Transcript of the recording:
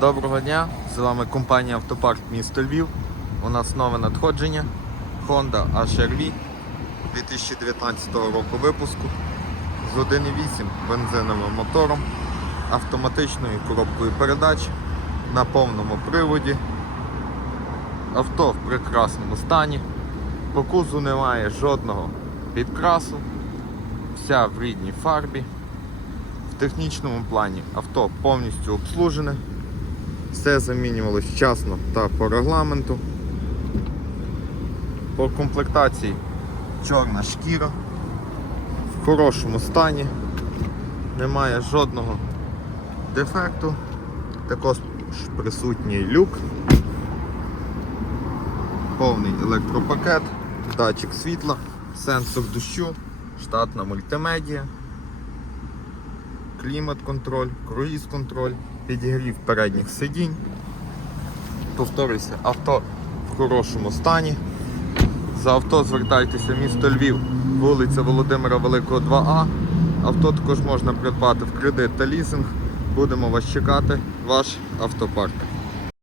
Доброго дня! З вами компанія Автопарк місто Львів. У нас нове надходження Honda HR-V 2019 року випуску з 1.8 бензиновим мотором, автоматичною коробкою передач на повному приводі. Авто в прекрасному стані. По кузу немає жодного підкрасу. Вся в рідній фарбі. В технічному плані авто повністю обслужене. Все замінювалось вчасно та по регламенту. По комплектації чорна шкіра в хорошому стані, немає жодного дефекту. Також присутній люк, повний електропакет, датчик світла, сенсор дощу, штатна мультимедія клімат-контроль, круїз-контроль, підігрів передніх сидінь. Повторюся, авто в хорошому стані. За авто звертайтеся місто Львів, вулиця Володимира Великого 2А. Авто також можна придбати в кредит та лізинг. Будемо вас чекати, ваш автопарк.